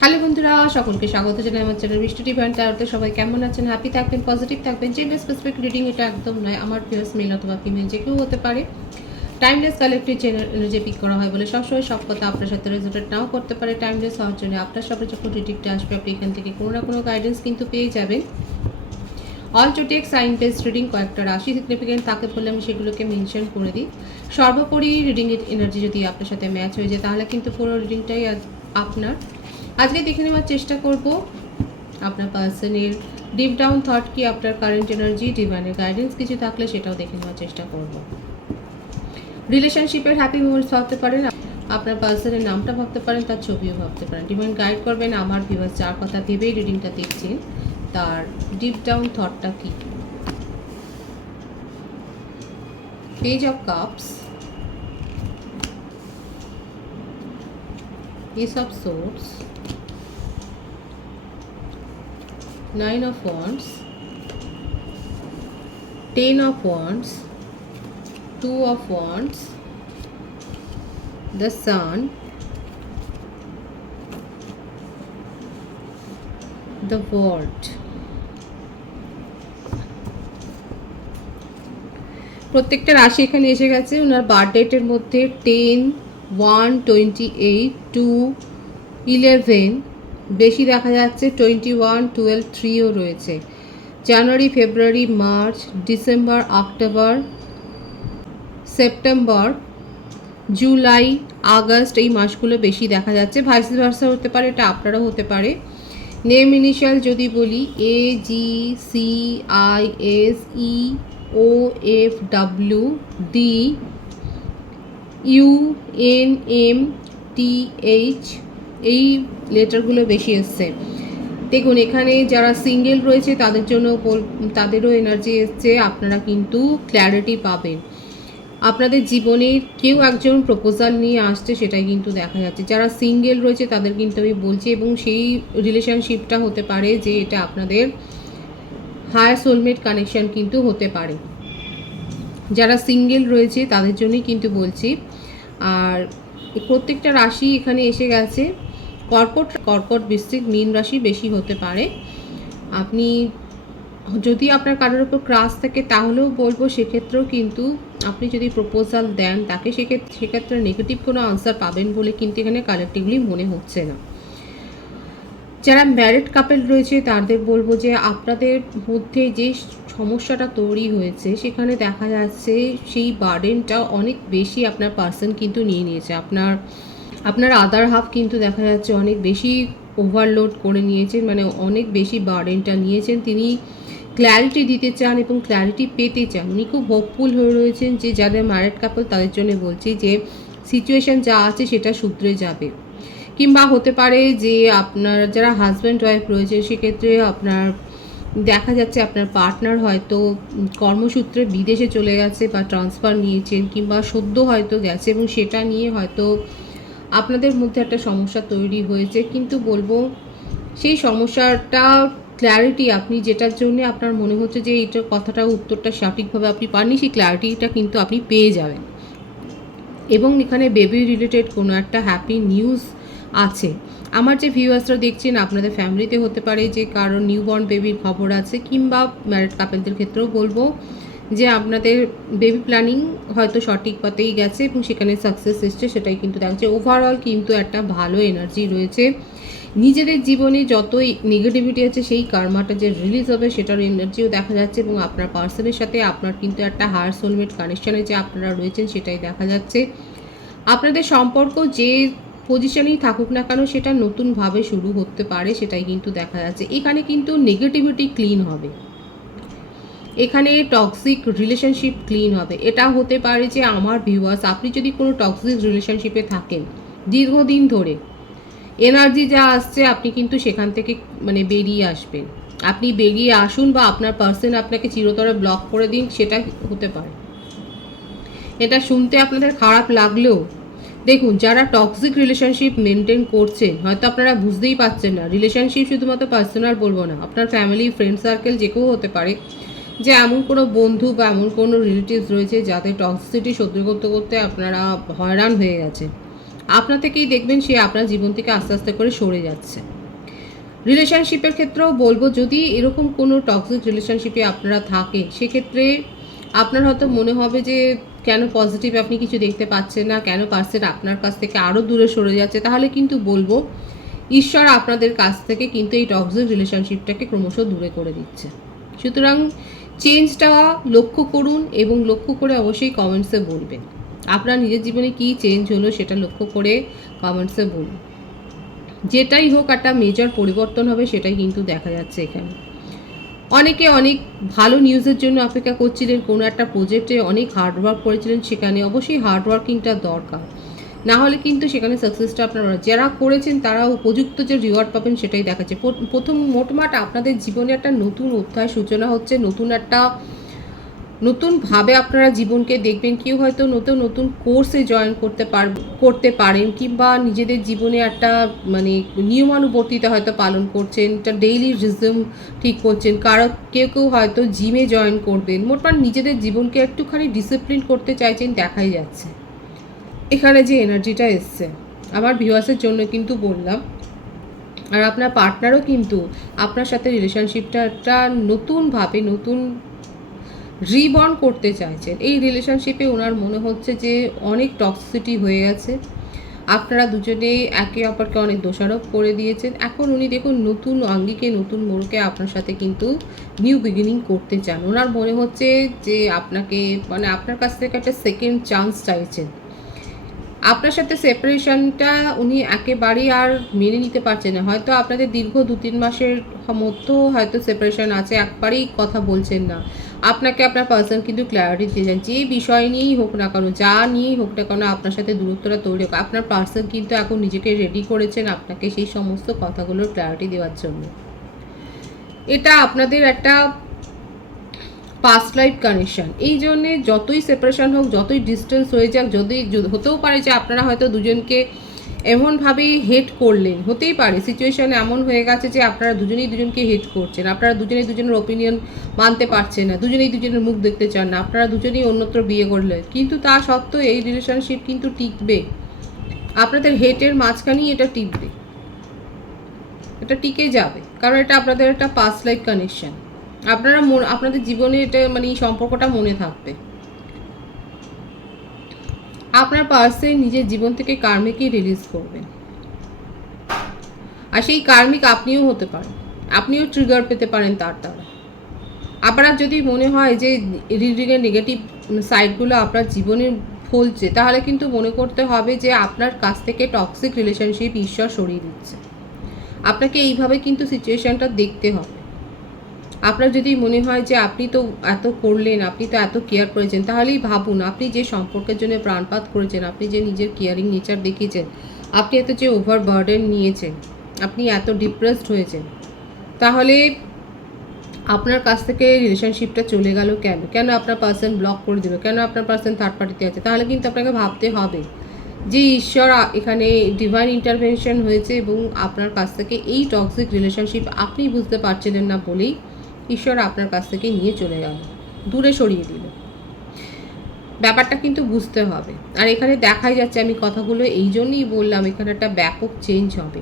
Hello বন্ধুরা, সকলকে স্বাগত জানাই আমার চ্যানেল বৃষ্টি ডিভাইন ট্যারোতে। সবাই কেমন আছেন? হ্যাপি থাকবেন, পজিটিভ থাকবেন। জেন্ডার স্পেসিফিক রিডিং এটা একদম নয়, আমার ভিউয়ার্স মেল অথবা ফিমেল যে কেউ হতে পারে। টাইমলেস কালেক্টিভ চ্যানেল অনুযায়ী পিক করা হয় বলে সবসময় সব কথা আপনার সাথে রেজোনেট নাও করতে পারে। টাইমলেস হওয়ার জন্য আপনার সাথে যখন রিডিংটা আসবে আপনি এখান থেকে কোনো না কোনো গাইডেন্স কিন্তু পেয়ে যাবেন। All to take sign based reading, কয়েকটা রাশি সিগনিফিকেন্ট তাকে বললে আমি সেগুলোকে মেনশন করে দিই। সর্বোপরি রিডিংয়ের এনার্জি যদি আপনার সাথে ম্যাচ হয়ে যায় তাহলে কিন্তু পুরো রিডিংটাই আপনার। আজকে দেখে নেওয়ার চেষ্টা করব আপনার পার্সনের ডিপ ডাউন থট কি, আপনার কারেন্ট এনার্জি, ডিভাইনের গাইডেন্স কিছু থাকলে সেটাও দেখে নেওয়ার চেষ্টা করব। রিলেশনশিপের হ্যাপি মোমেন্টস ভাবতে পারেন, আপনার পার্সনের নামটা ভাবতে পারেন, তার ছবিও ভাবতে পারেন। ডিভাইন গাইড করবেন আমার ভিউয়ার্স যার কথা ভেবেই রিডিংটা দেখছেন তার ডিপ ডাউন থটটা কি। Page of cups, S of swords, Nine of Wands, Ten of Wands, Two of Wands, the Sun, the World. প্রত্যেকটা রাশি এখানে এসে গেছে। ওনার বার্থ ডেটের মধ্যে 10/1/28, 2/11 বেশি দেখা যাচ্ছে, 21/12/3ও রয়েছে। January, February, March, December, October, September, July, August এই মাসগুলো বেশি দেখা যাচ্ছে। ভাইস ভার্সা হতে পারে, এটা আপনারাও হতে পারে। নেম ইনিশিয়াল যদি বলি AGCISEOFWD UNMTH এই লেটারগুলো বেশি এসছে। দেখুন এখানে যারা সিঙ্গেল রয়েছে তাদের জন্য তাদেরও এনার্জি এসছে। আপনারা কিন্তু ক্ল্যারিটি পাবেন, আপনাদের জীবনের কেউ একজন প্রপোজাল নিয়ে আসছে, সেটাই কিন্তু দেখা যাচ্ছে। যারা সিঙ্গেল রয়েছে তাদের কিন্তু আমি বলছি, এবং সেই রিলেশনশিপটা হতে পারে যে এটা আপনাদের হায়ার সোলমেট কানেকশন কিন্তু হতে পারে। যারা সিঙ্গেল রয়েছে তাদের জন্যই কিন্তু বলছি। আর প্রত্যেকটা রাশি এখানে এসে গেছে। কর্কট, বৃশ্চিক, মীন রাশি বেশি হতে পারে। আপনি যদি আপনার কারোর উপর ক্রাশ থাকে তাহলেও বলবো সেক্ষেত্রেও কিন্তু আপনি যদি প্রপোজাল দেন তাকে সেক্ষেত্রে নেগেটিভ কোনো আনসার পাবেন বলে কিন্তু এখানে কালেক্টিভলি মনে হচ্ছে না। যারা ম্যারিড কাপল রয়েছে তাদের বলবো যে আপনাদের মধ্যে যে সমস্যাটা তৈরি হয়েছে সেখানে দেখা যাচ্ছে সেই বার্ডেনটা অনেক বেশি আপনার পার্সন কিন্তু নিয়ে নিয়েছে। আপনার আদার হাফ কিন্তু দেখা যাচ্ছে অনেক বেশি ওভারলোড করে নিয়েছেন, মানে অনেক বেশি বার্ডেনটা নিয়েছেন। তিনি ক্ল্যারিটি দিতে চান এবং ক্ল্যারিটি পেতে চান। উনি খুব হোপফুল হয়ে রয়েছেন যে যাদের ম্যারিড কাপল তাদের জন্য বলছি যে সিচুয়েশান যা আছে সেটা শুধরে যাবে। কিংবা হতে পারে যে আপনার যারা হাজব্যান্ড ওয়াইফ রয়েছে সেক্ষেত্রে আপনার দেখা যাচ্ছে আপনার পার্টনার হয়তো কর্মসূত্রে বিদেশে চলে গেছে বা ট্রান্সফার নিয়েছেন, কিংবা সদ্য হয়তো গেছে এবং সেটা নিয়ে হয়তো আপনাদের মধ্যে একটা সমস্যা তৈরি হয়েছে। কিন্তু বলবো সেই সমস্যাটা ক্ল্যারিটি আপনি যেটার জন্য আপনার মনে হচ্ছে যে এইটার কথাটা উত্তরটা সঠিকভাবে আপনি পাননি, সেই ক্ল্যারিটিটা কিন্তু আপনি পেয়ে যাবেন। এবং এখানে বেবি রিলেটেড কোনো একটা হ্যাপি নিউজ আছে। আমার যে ভিউয়ার্সরা দেখছেন আপনাদের ফ্যামিলিতে হতে পারে যে কারোর নিউবর্ন বেবির খবর আছে, কিংবা ম্যারিড কাপলদের ক্ষেত্রেও বলবো যে আপনাদের বেবি প্ল্যানিং হয়তো সঠিক পথেই গেছে এবং সেখানে সাকসেস এসছে, সেটাই কিন্তু দেখছে। ওভারঅল কিন্তু একটা ভালো এনার্জি রয়েছে। নিজেদের জীবনে যতই নেগেটিভিটি আছে সেই কার্মাটা যে রিলিজ হবে সেটার এনার্জিও দেখা যাচ্ছে, এবং আপনার পার্সনের সাথে আপনার কিন্তু একটা হায়ার সোলমেট কানেকশানে যে আপনারা রয়েছেন সেটাই দেখা যাচ্ছে। আপনাদের সম্পর্ক যে পজিশনেই থাকুক না কেন সেটা নতুনভাবে শুরু হতে পারে, সেটাই কিন্তু দেখা যাচ্ছে। এখানে কিন্তু নেগেটিভিটি ক্লিন হবে, এখানে টক্সিক রিলেশনশিপ ক্লিন হবে। এটা হতে পারে যে আমার ভিউয়ার্স আপনি যদি কোনো টক্সিক রিলেশনশিপে থাকেন দীর্ঘদিন ধরে, এনার্জি যা আসছে আপনি কিন্তু সেখান থেকে মানে বেরিয়ে আসবেন। আপনি বেরিয়ে আসুন বা আপনার পার্সন আপনাকে চিরতরে ব্লক করে দিন, সেটা হতে পারে। এটা শুনতে আপনাদের খারাপ লাগলেও দেখুন, যারা টক্সিক রিলেশনশিপ মেনটেন করছেন হয়তো আপনারা বুঝতেই পারছেন না। রিলেশনশিপ শুধুমাত্র পার্সোনাল বলবো না, আপনার ফ্যামিলি, ফ্রেন্ড সার্কেল যে কেউ হতে পারে, যে এমন কোনো বন্ধু বা এমন কোনো রিলেটিভস রয়েছে যাদের টক্সিসিটি সহ্য করতে করতে আপনারা হয়রান হয়ে গেছে। আপনা থেকেই দেখবেন সে আপনার জীবন থেকে আস্তে আস্তে করে সরে যাচ্ছে। রিলেশনশিপের ক্ষেত্রেও বলব, যদি এরকম কোনো টক্সিক রিলেশনশিপে আপনারা থাকেন, সেক্ষেত্রে আপনার হয়তো মনে হবে যে কেন পজিটিভ আপনি কিছু দেখতে পাচ্ছেন না, কেন পারসন আপনার কাছ থেকে আরও দূরে সরে যাচ্ছে, তাহলে কিন্তু বলবো ঈশ্বর আপনাদের কাছ থেকে কিন্তু এই টক্সিক রিলেশনশিপটাকে ক্রমশ দূরে করে দিচ্ছে। সুতরাং চেঞ্জটা লক্ষ্য করুন এবং লক্ষ্য করে অবশ্যই কমেন্টসে বলবেন আপনার নিজের জীবনে কী চেঞ্জ হলো, সেটা লক্ষ্য করে কমেন্টসে বলুন। যেটাই হোক একটা মেজর পরিবর্তন হবে সেটাই কিন্তু দেখা যাচ্ছে এখানে। অনেকে অনেক ভালো নিউজের জন্য অপেক্ষা করছিলেন, কোনো একটা প্রজেক্টে অনেক হার্ডওয়ার্ক করেছিলেন, সেখানে অবশ্যই হার্ডওয়ার্কিংটা দরকার, না হলে কিন্তু সেখানে সাকসেসটা আপনারা যারা করেছেন তারা উপযুক্ত যে রিওয়ার্ড পাবেন সেটাই দেখাচ্ছে। প্রথম মোটমাট আপনাদের জীবনে একটা নতুন অধ্যায় সূচনা হচ্ছে, নতুনভাবে আপনারা জীবনকে দেখবেন। কেউ হয়তো নতুন নতুন কোর্সে জয়েন করতে পারেন, কিংবা নিজেদের জীবনে একটা মানে নিয়মানুবর্তিতা হয়তো পালন করছেন, একটা ডেইলি রিজম ঠিক করছেন, কেউ হয়তো জিমে জয়েন করবেন। মোটমাট নিজেদের জীবনকে একটুখানি ডিসিপ্লিন করতে চাইছেন, দেখাই যাচ্ছে এখানে যে এনার্জিটা এসছে। আমার ভিউয়ার্সের জন্য কিন্তু বললাম, আর আপনার পার্টনারও কিন্তু আপনার সাথে রিলেশনশিপটা একটা নতুন রিবর্ন করতে চাইছেন। এই রিলেশনশিপে ওনার মনে হচ্ছে যে অনেক টক্সিসিটি হয়ে গেছে, আপনারা দুজনে একে অপরকে অনেক দোষারোপ করে দিয়েছেন। এখন উনি দেখুন নতুন আঙ্গিকে নতুন মোড়কে আপনার সাথে কিন্তু নিউ বিগিনিং করতে চান। ওনার মনে হচ্ছে যে আপনাকে মানে আপনার কাছ থেকে একটা সেকেন্ড চান্স চাইছেন। আপনার সাথে সেপারেশনটা উনি একেবারেই আর মেনে নিতে পারছেন না। হয়তো আপনাদের দীর্ঘ 2-3 মাসের মধ্যেও হয়তো সেপারেশন আছে, একবারেই কথা বলছেন না। আপনাকে আপনার পার্সন কিন্তু ক্ল্যারিটি দিয়েছেন, যে বিষয় নিয়েই হোক না কেন, যা নিয়েই হোক না কেন, আপনার সাথে দূরত্বটা তৈরি হোক, আপনার পার্সন কিন্তু এখন নিজেকে রেডি করেছেন আপনাকে সেই সমস্ত কথাগুলোর ক্ল্যারিটি দেওয়ার জন্য। এটা আপনাদের একটা পাস্ট লাইফ কানেকশান। এই জন্যে যতই সেপারেশন হোক, যতই ডিস্টেন্স হয়ে যাক, হতেও পারে যে আপনারা হয়তো দুজনকে এমনভাবেই হেট করলেন, হতেই পারে সিচুয়েশান এমন হয়ে গেছে যে আপনারা দুজনেই দুজনকে হেট করছেন, আপনারা দুজনেই দুজনের ওপিনিয়ন মানতে পারছেন না, দুজনেই দুজনের মুখ দেখতে চান না, আপনারা দুজনেই অন্যত্র বিয়ে করলেন, কিন্তু তা সত্ত্বেও এই রিলেশনশিপ কিন্তু টিকবে। আপনাদের হেটের মাঝখানেই এটা টিকবে, এটা টিকে যাবে, কারণ এটা আপনাদের একটা পাস্ট লাইফ কানেকশান। আপনাদের জীবনে এটা মানে এই সম্পর্কটা মনে থাকবে। আপনার পার্সন নিজের জীবন থেকে কার্মিকই রিলিজ করবেন, আর সেই কার্মিক আপনিও হতে পারেন, আপনিও ট্রিগার পেতে পারেন তার দ্বারা। আপনার যদি মনে হয় যে রিডিংয়ের নেগেটিভ সাইডগুলো আপনার জীবনে ফলছে, তাহলে কিন্তু মনে করতে হবে যে আপনার কাছ থেকে টক্সিক রিলেশনশিপ ঈশ্বর সরিয়ে দিচ্ছে। আপনাকে এইভাবে কিন্তু সিচুয়েশানটা দেখতে হবে। আপনার যদি মনে হয় যে আপনি তো এত করলেন, আপনি তো এত কেয়ার করেছেন, তাহলেই ভাবুন আপনি যে সম্পর্কের জন্য প্রাণপাত করেছেন, আপনি যে নিজের কেয়ারিং নেচার দেখিয়েছেন, আপনি এত যে ওভার বার্ডেন নিয়েছেন, আপনি এত ডিপ্রেসড হয়েছেন, তাহলে আপনার কাছ থেকে রিলেশনশিপটা চলে গেল কেন? কেন আপনার পার্সন ব্লক করে দিল? কেন আপনার পার্সন থার্ড পার্টিতে আছে? তাহলে কিন্তু আপনাকে ভাবতে হবে যে ঈশ্বর এখানে ডিভাইন ইন্টারভেনশন হয়েছে, এবং আপনার কাছ থেকে এই টক্সিক রিলেশনশিপ আপনি বুঝতে পারছিলেন না বলেই ঈশ্বর আপনার কাছ থেকে নিয়ে চলে গেল, দূরে সরিয়ে দিল। ব্যাপারটা কিন্তু বুঝতে হবে। আর এখানে দেখাই যাচ্ছে, আমি কথাগুলো এই জন্যই বললাম, এখানে একটা ব্যাপক চেঞ্জ হবে।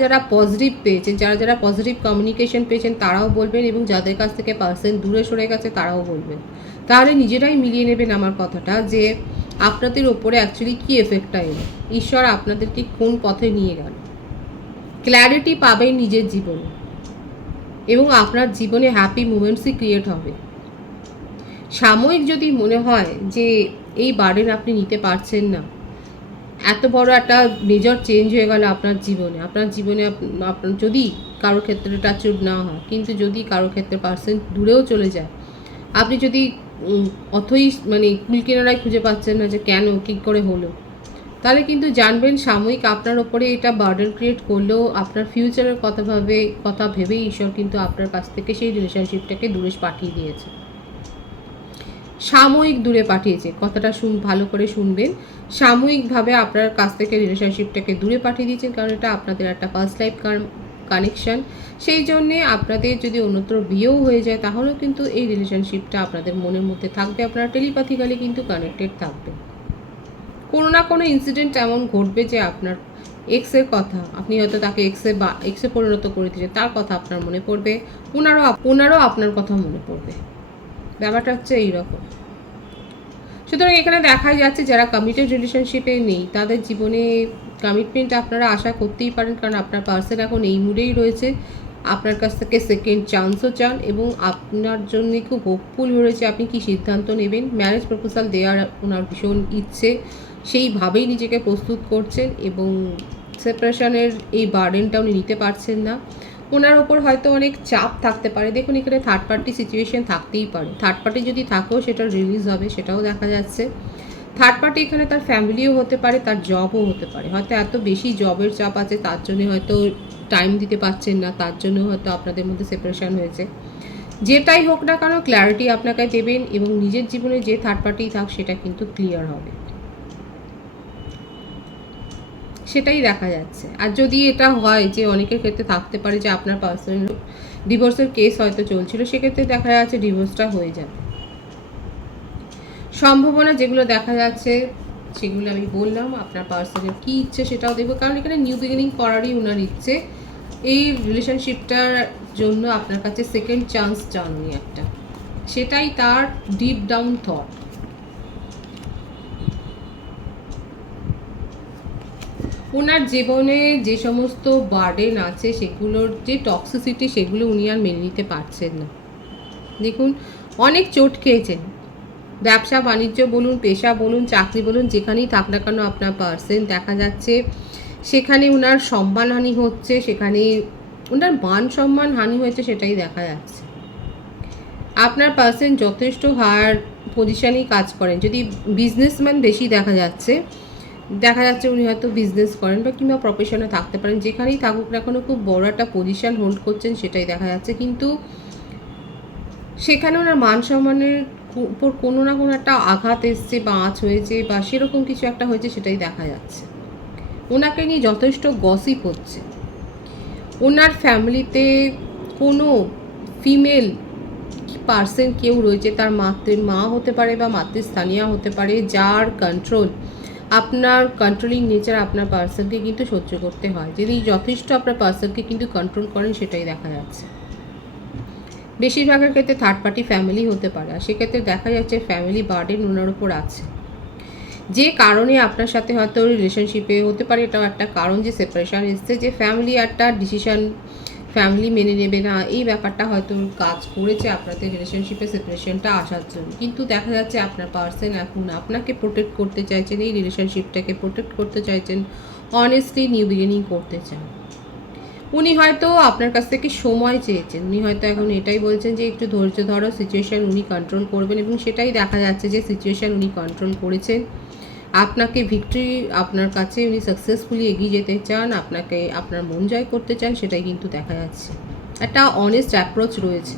যারা পজিটিভ পেয়েছেন, যারা পজিটিভ কমিউনিকেশন পেয়েছেন তারাও বলবেন, এবং যাদের কাছ থেকে পার্সন দূরে সরে গেছে তারাও বলবেন। তাহলে নিজেরাই মিলিয়ে নেবেন আমার কথাটা, যে আপনাদের ওপরে অ্যাকচুয়ালি কী এফেক্টটা এলো, ঈশ্বর আপনাদেরকে কোন পথে নিয়ে গেল। ক্ল্যারিটি পাবেন নিজের জীবনে, এবং আপনার জীবনে হ্যাপি মুমেন্টসই ক্রিয়েট হবে। সাময়িক যদি মনে হয় যে এই বার্ডেন আপনি নিতে পারছেন না, এত বড় একটা মেজর চেঞ্জ হয়ে গেল আপনার জীবনে, আপনার যদি কারো ক্ষেত্রে টাচউড না হয়, কিন্তু যদি কারো ক্ষেত্রে পার্সন দূরেও চলে যায়, আপনি যদি অথই মানে কুল কিনারায় খুঁজে পাচ্ছেন না যে কেন কী করে হলো, তাহলে কিন্তু জানবেন সাময়িক আপনার ওপরে এটা বার্ডেন ক্রিয়েট করলেও আপনার ফিউচারের কথা ভেবেই ঈশ্বর কিন্তু আপনার কাছ থেকে সেই রিলেশনশিপটাকে দূরে পাঠিয়ে দিয়েছে, সাময়িক দূরে পাঠিয়েছে। কথাটা ভালো করে শুনবেন, সাময়িকভাবে আপনার কাছ থেকে রিলেশনশিপটাকে দূরে পাঠিয়ে দিয়েছেন, কারণ এটা আপনাদের একটা পাস্ট লাইফ কানেকশান। সেই জন্যে আপনাদের যদি অন্যত্র বিয়েও হয়ে যায়, তাহলেও কিন্তু এই রিলেশনশিপটা আপনাদের মনের মধ্যে থাকবে, আপনারা টেলিপ্যাথিক্যালি কিন্তু কানেক্টেড থাকবে। কোনো না কোনো ইনসিডেন্ট এমন ঘটবে যে আপনার এক্সের কথা, আপনি হয়তো তাকে এক্সে পরিণত করে দিয়েছেন, তার কথা আপনার মনে পড়বে, ওনারও আপনার কথা মনে পড়বে। ব্যাপারটা হচ্ছে এইরকম। সুতরাং এখানে দেখাই যাচ্ছে যারা কমিটেড রিলেশনশিপে নেই তাদের জীবনে কমিটমেন্ট আপনারা আশা করতেই পারেন, কারণ আপনার পার্সন এখন এই মুডেই রয়েছে, আপনার কাছ থেকে সেকেন্ড চান্সও চান এবং আপনার জন্য খুব হোপফুল রয়েছে আপনি কি সিদ্ধান্ত নেবেন। ম্যারেজ প্রপোজাল দেওয়ার ওনার ভীষণ ইচ্ছে, সেইভাবেই নিজেকে প্রস্তুত করছেন এবং সেপারেশনের এই বার্ডেনটা উনি নিতে পারছেন না। ওনার ওপর হয়তো অনেক চাপ থাকতে পারে। দেখুন এখানে থার্ড পার্টি সিচুয়েশন থাকতেই পারে, থার্ড পার্টি যদি থাকেও সেটা রিলিজ হবে, সেটাও দেখা যাচ্ছে। থার্ড পার্টি এখানে তার ফ্যামিলিও হতে পারে, তার জবও হতে পারে, হয়তো এত বেশি জবের চাপ আছে তার জন্য হয়তো টাইম দিতে পারছেন না, তার জন্য হয়তো আপনাদের মধ্যে সেপারেশন হয়েছে। যেটাই হোক না কেন ক্ল্যারিটি আপনাকে দেবেন এবং নিজের জীবনে যে থার্ড পার্টি থাক সেটা কিন্তু ক্লিয়ার হবে, সেটাই দেখা যাচ্ছে। আর যদি এটা হয় যে অনেকের ক্ষেত্রে থাকতে পারে যে আপনার পার্সোনাল ডিভোর্সের কেস হয়তো চলছিল, সেক্ষেত্রে দেখা যাচ্ছে ডিভোর্সটা হয়ে যাবে। সম্ভাবনা যেগুলো দেখা যাচ্ছে সেগুলো আমি বললাম। আপনার পার্সনের কী ইচ্ছে সেটাও দেখবো, কারণ এখানে নিউ বিগিনিং করারই ওনার ইচ্ছে। এই রিলেশনশিপটার জন্য আপনার কাছে সেকেন্ড চান্স চান উনি একটা, সেটাই তার ডিপ ডাউন থট। ওনার জীবনে যে সমস্ত বার্ডেন আছে সেগুলোর যে টক্সিসিটি সেগুলো উনি আর মেনে নিতে পারছেন না। দেখুন অনেক চোট খেয়েছেন, ব্যবসা বাণিজ্য বলুন, পেশা বলুন, চাকরি বলুন, যেখানেই থাক না কেন আপনার পার্সন দেখা যাচ্ছে সেখানে ওনার সম্মানহানি হচ্ছে, সেখানে ওনার মান সম্মান হানি হয়েছে, সেটাই দেখা যাচ্ছে। আপনার পার্সন যথেষ্ট হায়ার পজিশানেই কাজ করেন, যদি বিজনেসম্যান বেশি দেখা যাচ্ছে উনি হয়তো বিজনেস করেন বা কিংবা প্রফেশনে থাকতে পারেন, যেখানেই থাকুক না কেন খুব বড় একটা পজিশান হোল্ড করছেন, সেটাই দেখা যাচ্ছে। কিন্তু সেখানে ওনার মান সম্মানের উপর কোনো না কোনো একটা আঘাত এসছে বা আঁচ হয়েছে বা সেরকম কিছু একটা হয়েছে, সেটাই দেখা যাচ্ছে। ওনাকে নিয়ে যথেষ্ট গসিপ হচ্ছে। ওনার ফ্যামিলিতে কোনো ফিমেল পার্সন কেউ রয়েছে, তার মা হতে পারে বা মাতৃস্থানীয় হতে পারে, যার কন্ট্রোল, আপনার কন্ট্রোলিং নেচার আপনার পার্সনকে কিন্তু সহ্য করতে হয়। যদি যথেষ্ট আপনার পার্সনকে কিন্তু কন্ট্রোল করেন, সেটাই দেখা যাচ্ছে। বেশিরভাগের ক্ষেত্রে থার্ড পার্টি ফ্যামিলি হতে পারে, আর সেক্ষেত্রে দেখা যাচ্ছে ফ্যামিলি বার্ডেন ওনার উপর আছে, যে কারণে আপনার সাথে হয়তো রিলেশনশিপে হতে পারে এটাও একটা কারণ যে সেপারেশন এসছে, যে ফ্যামিলি একটা ডিসিশন ফ্যামিলি মেনে নেবে না, এই ব্যাপারটা হয়তো কাজ করেছে আপনাদের রিলেশনশিপে সেপারেশনটা আসার জন্য। কিন্তু দেখা যাচ্ছে আপনার পার্সন এখন আপনাকে প্রোটেক্ট করতে চাইছেন, এই রিলেশনশিপটাকে প্রোটেক্ট করতে চাইছেন, অনেস্টলি নিউ বিগিনিং করতে চান। উনি হয়তো আপনার কাছ থেকে সময় চেয়েছেন, উনি হয়তো এখন এটাই বলছেন যে একটু ধৈর্য ধরো, সিচুয়েশান উনি কন্ট্রোল করবেন এবং সেটাই দেখা যাচ্ছে যে সিচুয়েশান উনি কন্ট্রোল করেছেন। আপনাকে ভিক্টরি আপনার কাছে উনি সাকসেসফুলি এগিয়ে যেতে চান, আপনাকে আপনার মন জয় করতে চান, সেটাই কিন্তু দেখা যাচ্ছে। একটা অনেস্ট অ্যাপ্রোচ রয়েছে,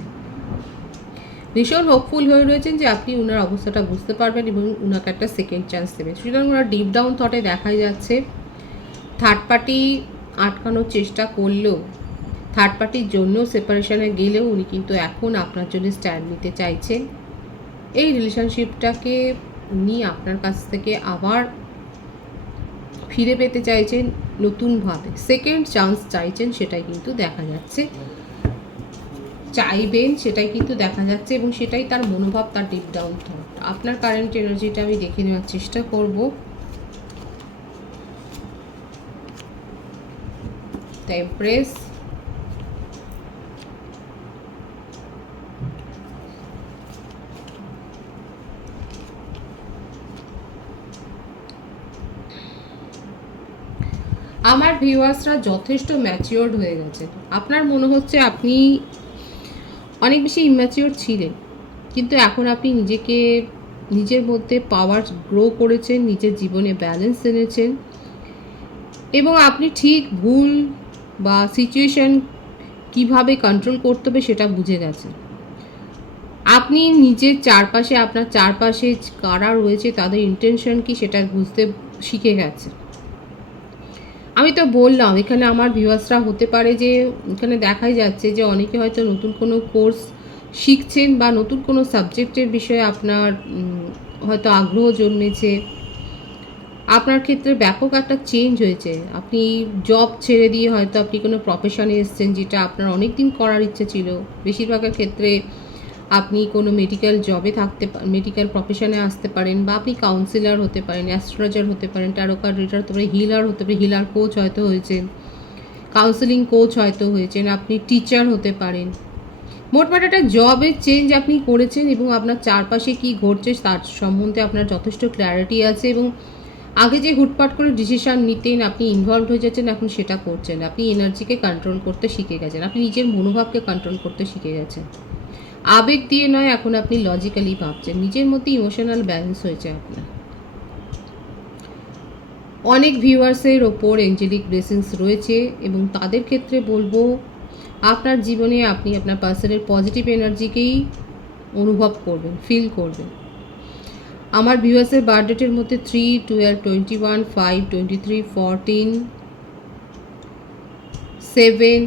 ভীষণ হোপফুল হয়ে রয়েছেন যে আপনি ওনার অবস্থাটা বুঝতে পারবেন এবং ওনাকে একটা সেকেন্ড চান্স দেবেন। সুতরাং ওনার ডিপ ডাউন থটে দেখাই যাচ্ছে থার্ড পার্টি আটকানোর চেষ্টা করলেও, থার্ড পার্টির জন্য সেপারেশনে গেলেও উনি কিন্তু এখন আপনার জন্য স্ট্যান্ড নিতে চাইছেন। এই রিলেশনশিপটাকে উনি আপনার কাছ থেকে আবার ফিরে পেতে চাইছেন নতুনভাবে, সেকেন্ড চান্স চাইছেন, সেটাই কিন্তু দেখা যাচ্ছে, চাইবেন সেটাই কিন্তু দেখা যাচ্ছে এবং সেটাই তার মনোভাব, তার ডিপ ডাউন থট। আপনার কারেন্ট এনার্জিটা আমি দেখে নেওয়ার চেষ্টা করব। এমপ্রেস, আমার ভিউয়ার্সরা যথেষ্ট ম্যাচিওর্ড হয়ে গেছে। আপনার মনে হচ্ছে আপনি অনেক বেশি ইম্যাচিওর ছিলেন, কিন্তু এখন আপনি নিজেকে নিজের মধ্যে পাওয়ার গ্রো করেছেন, নিজের জীবনে ব্যালেন্স এনেছেন এবং আপনি ঠিক ভুল বা সিচুয়েশান কিভাবে কন্ট্রোল করতে হবে সেটা বুঝে গেছেন। আপনি নিজের চারপাশে, আপনার চারপাশে কারা রয়েছে, তাদের ইন্টেনশন কি, সেটা বুঝতে শিখে গেছে। আমি তো বললাম এখানে আমার ভিউয়ার্সরা হতে পারে যে এখানে দেখাই যাচ্ছে যে অনেকে হয়তো নতুন কোনো কোর্স শিখছেন বা নতুন কোনো সাবজেক্টের বিষয়ে আপনার হয়তো আগ্রহ জন্মেছে, আপনার ক্ষেত্রে ব্যাপক একটা চেঞ্জ হয়েছে। আপনি জব ছেড়ে দিয়ে হয়তো আপনি কোনো প্রফেশনে এসেছেন যেটা আপনার অনেক দিন করার ইচ্ছে ছিল। বেশিরভাগের ক্ষেত্রে আপনি কোনো মেডিকেল জবে মেডিকেল প্রফেশনে আসতে পারেন, বা আপনি কাউন্সিলর হতে পারেন, অ্যাস্ট্রোলজার হতে পারেন, ট্যারো কার্ড রিডার হতে পারেন, হিলার হতে পারে, হিলার কোচ হয়তো হয়েছেন, কাউন্সেলিং কোচ হয়তো হয়েছেন, আপনি টিচার হতে পারেন। মোটমাট একটা জবের চেঞ্জ আপনি করেছেন এবং আপনার চারপাশে কী ঘটছে তার সম্বন্ধে আপনার যথেষ্ট ক্ল্যারিটি আছে, এবং আগে যে হুটপাট করে ডিসিশান নিতেন, আপনি ইনভলভ হয়ে যাচ্ছেন, এখন সেটা করছেন। আপনি এনার্জিকে কন্ট্রোল করতে শিখে গেছেন, আপনি নিজের মনোভাবকে কন্ট্রোল করতে শিখে গেছেন। আবেগ দিয়ে নয়, এখন আপনি লজিক্যালি ভাবছেন, নিজের মধ্যে ইমোশনাল ব্যালেন্স হয়েছে আপনার। অনেক ভিউয়ার্সের ওপর এঞ্জেলিক ব্লেসিংস রয়েছে, এবং তাদের ক্ষেত্রে বলবো আপনার জীবনে আপনি আপনার পার্সনের পজিটিভ এনার্জিকেই অনুভব করবেন, ফিল করবেন। আমার ভিউয়ার্সের বার্থডেটের মধ্যে 3, 12, 21, 5, 23, 14, 7,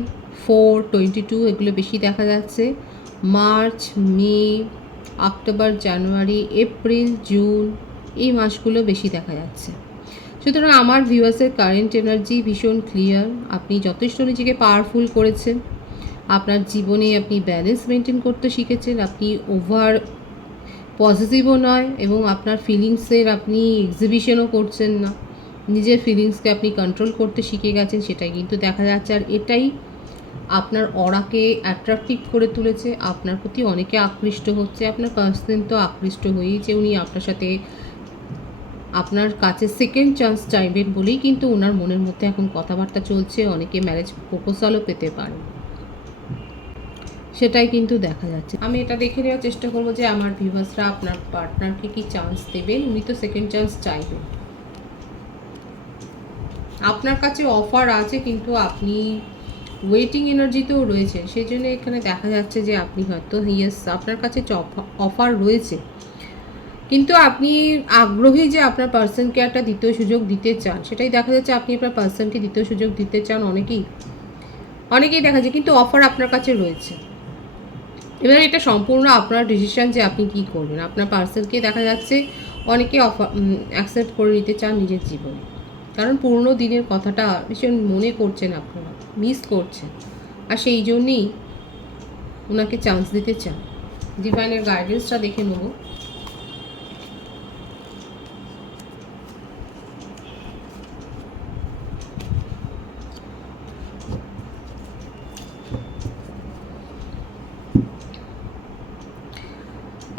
4, 22 এগুলো বেশি দেখা যাচ্ছে। মার্চ, মে, অক্টোবর, জানুয়ারি, এপ্রিল, জুন এই মাসগুলো বেশি দেখা যাচ্ছে। সুতরাং আমার ভিউয়ার্সের কারেন্ট এনার্জি ভীষণ ক্লিয়ার। আপনি যথেষ্ট নিজেকে পাওয়ারফুল করেছেন, আপনার জীবনে আপনি ব্যালেন্স মেনটেন করতে শিখেছেন, আপনি ওভার পজিটিভও নয়, এবং আপনার ফিলিংসের আপনি এক্সিবিশনও করছেন না, নিজের ফিলিংসকে আপনি কন্ট্রোল করতে শিখে গেছেন, সেটাই কিন্তু দেখা যাচ্ছে। আর এটাই আপনার অরাকে অ্যাট্রাকটিভ করে তুলেছে, আপনার প্রতি অনেকে আকৃষ্ট হচ্ছে, আপনার পার্সন তো আকৃষ্ট হয়েইছে, উনি আপনার সাথে আপনার কাছে সেকেন্ড চান্স চাইবেন বলেই কিন্তু ওনার মনের মধ্যে এখন কথাবার্তা চলছে, অনেকে ম্যারেজ প্রপোজালও পেতে পারে, সেটাই কিন্তু দেখা যাচ্ছে। আমি এটা দেখে নেওয়ার চেষ্টা করবো যে আমার ভিউয়ার্সরা আপনার পার্টনারকে কি চান্স দেবেন। উনি তো সেকেন্ড চান্স চাইবেন, আপনার কাছে অফার আছে, কিন্তু আপনি ওয়েটিং এনার্জিতেও রয়েছেন, সেই জন্য এখানে দেখা যাচ্ছে যে আপনি হয়তো ইয়েস আপনার কাছে অফার রয়েছে, কিন্তু আপনি আগ্রহী যে আপনার পার্সনকে একটা দ্বিতীয় সুযোগ দিতে চান, সেটাই দেখা যাচ্ছে। আপনি আপনার পার্সনকে দ্বিতীয় সুযোগ দিতে চান, অনেকেই দেখা যায়, কিন্তু অফার আপনার কাছে রয়েছে। এবার এটা সম্পূর্ণ আপনার ডিসিশন যে আপনি কী করবেন। আপনার পার্সনকে দেখা যাচ্ছে অনেকে অ্যাকসেপ্ট করে নিতে চান নিজের জীবনে, কারণ পুরনো দিনের কথাটা ভীষণ মনে করছেন, আপনারা মিস করছেন, আর সেই জন্যেই ওনাকে চান্স দিতে চান। ডিভাইনের গাইডেন্সটা দেখে নেব।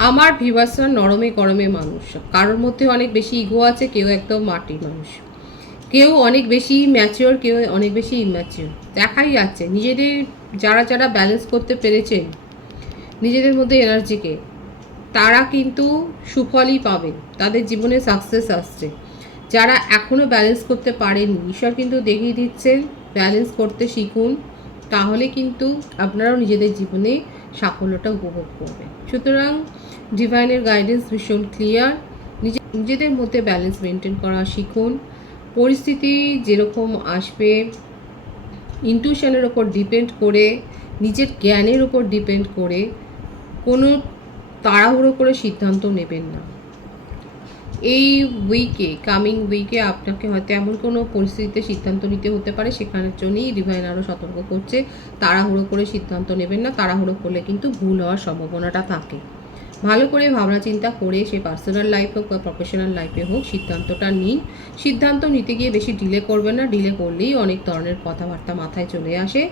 আমার ভিউয়ার্সরা নরমে গরমে মানুষ, কারোর মধ্যে অনেক বেশি ইগো আছে, কেউ একদম মাটির মানুষ, কেউ অনেক বেশি ম্যাচিওর, কেউ অনেক বেশি ইম্যাচিওর। দেখাই যাচ্ছে নিজেদের যারা ব্যালেন্স করতে পেরেছেন নিজেদের মধ্যে এনার্জিকে, তারা কিন্তু সুফলই পাবেন, তাদের জীবনে সাকসেস আসছে। যারা এখনও ব্যালেন্স করতে পারেননি, ঈশ্বর কিন্তু দেখিয়ে দিচ্ছেন ব্যালেন্স করতে শিখুন, তাহলে কিন্তু আপনারাও নিজেদের জীবনে সাফল্যটা উপভোগ করবেন। সুতরাং ডিভাইনের গাইডেন্স ভীষণ ক্লিয়ার। নিজেদের মধ্যে ব্যালেন্স মেনটেন করা শিখুন। পরিস্থিতি যেরকম আসবে, ইনটিউশনের ওপর ডিপেন্ড করে, নিজের জ্ঞানের ওপর ডিপেন্ড করে কোনো তাড়াহুড়ো করে সিদ্ধান্ত নেবেন না। এই কামিং উইকে আপনাকে হয়তো এমন কোনো পরিস্থিতিতে সিদ্ধান্ত নিতে হতে পারে, সেখানের জন্যই ডিভাইন আরও সতর্ক করছে, তাড়াহুড়ো করে সিদ্ধান্ত নেবেন না। তাড়াহুড়ো করলে কিন্তু ভুল হওয়ার সম্ভাবনাটা থাকে। ভালো করে ভাবনা চিন্তা করে, সে পার্সোনাল লাইফ হোক বা প্রফেশনাল লাইফে হোক, সিদ্ধান্তটা নিন। সিদ্ধান্ত নিতে গিয়ে বেশি ডিলে করবেন না, ডিলে করলেই অনেক ধরনের কথাবার্তা মাথায় চলে আসে।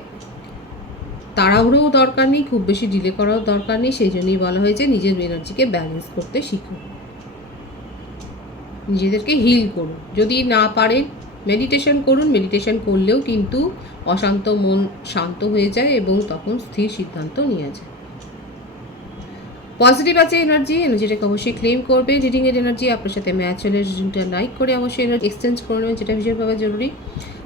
তাড়াহুড়োও দরকার নেই, খুব বেশি ডিলে করাও দরকার নেই, সেই জন্যই বলা হয়েছে নিজের এনার্জিকে ব্যালেন্স করতে শিখুন, নিজেদেরকে হিল করুন। যদি না পারেন মেডিটেশন করুন, মেডিটেশন করলেও কিন্তু অশান্ত মন শান্ত হয়ে যায় এবং তখন স্থির সিদ্ধান্ত নিয়ে যায়। পজিটিভ আছে এনার্জিটাকে অবশ্যই ক্লেম করবে। রিডিংয়ের এনার্জি আপনার সাথে ম্যাচ হলে রিডিংটা লাইক করে অবশ্যই এনার্জি এক্সচেঞ্জ করে নেবেন, যেটা ভীষণভাবে জরুরি।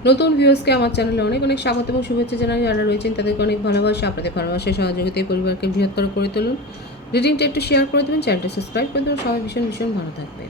নতুন ভিউয়ার্সকে আমার চ্যানেলে অনেক অনেক স্বাগত এবং শুভেচ্ছা জানাই। যারা রয়েছেন তাদেরকে অনেক ভালোবাসা, আপনাদের ভালোবাসার সহযোগিতায় পরিবারকে বৃহত্তর করে তুলুন। রিডিংটা একটু শেয়ার করে দেবেন, চ্যানেলটা সাবস্ক্রাইব করে দেবেন। সবাই ভীষণ ভীষণ ভালো থাকবে।